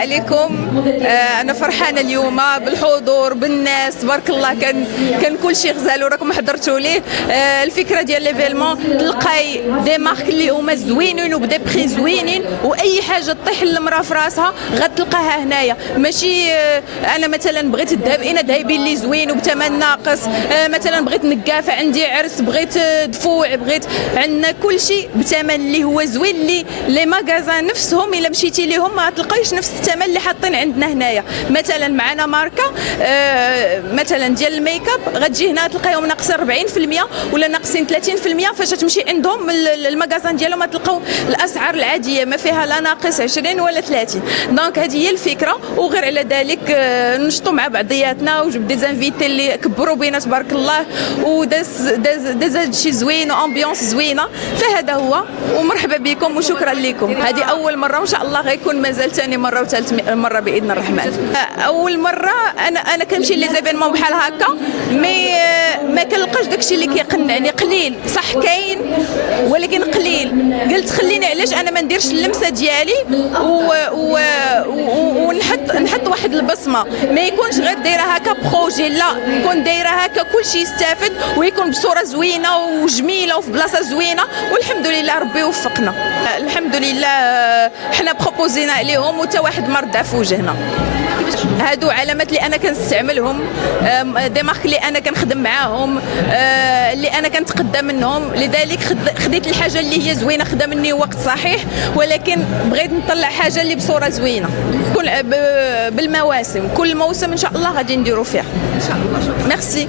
عليكم. انا فرحانه اليوم بالحضور بالناس، تبارك الله. كان كل شيء غزال وراكم حضرتوا ليه. الفكره ديال ليفيلمون تلقاي دي مارك اللي هما زوينين وبدي بري زوينين، واي حاجه تطيح للمراه في راسها غتلقاها هنايا. ماشي انا مثلا بغيت الذهب، انا ذهبي اللي زوين وبثمن ناقص، مثلا بغيت نقافه، عندي عرس، بغيت دفوع، بغيت، عندنا كل شيء بثمن اللي هو زوين. اللي لي ماغازان نفسهم الا مشيتي ليهم ما تلقايش نفس الثمن اللي حاطين عندنا هنايا. مثلا معنا ماركه مثلا ديال الميك اب، غتجي هنا تلقايهم ناقصين 40% ولا ناقصين 30%، فاش تمشي عندهم الماغازان ديالهم تلقاو الاسعار العاديه ما فيها لا ناقص 20 ولا 30. دونك هذه هي الفكره. وغير على ذلك نشطوا مع بعضياتنا وجبت دي زانفيتي اللي كبروا بينا تبارك الله، وداز هادشي زوين وامبيونس زوينه. فهذا هو، ومرحبا بكم وشكرا لكم. هذه اول مره وان شاء الله غيكون مازال ثاني مره وثالث مره باذن الرحمن. اول مره انا كنمشي لي زيفينمون بحال هكا، مي ما كنلقاش داكشي اللي كيقنعني. قليل صح كاين ولكن قليل. قلت خليني علاش انا ما نديرش اللمسه ديالي ونحط واحد البصمه، ما يكونش غير دايره هكا بروجي، لا نكون دايره هكا كلشي يستافد ويكون بصوره زوينه وجميله وفي بلاصه زوينه. والحمد لله ربي وفقنا. الحمد لله حنا بروبوزينا عليهم وتا واحد ما ردع في وجهنا. هادو علامات اللي انا كنستعملهم، دي مارك اللي انا كنخدم معاهم، اللي انا كنتقدم منهم. لذلك خديت الحاجه اللي هي زوينه، خدا مني وقت صحيح، ولكن بغيت نطلع حاجه اللي بصوره زوينه. بالمواسم، كل موسم ان شاء الله غادي نديروا فيها ان شاء الله. ميرسي.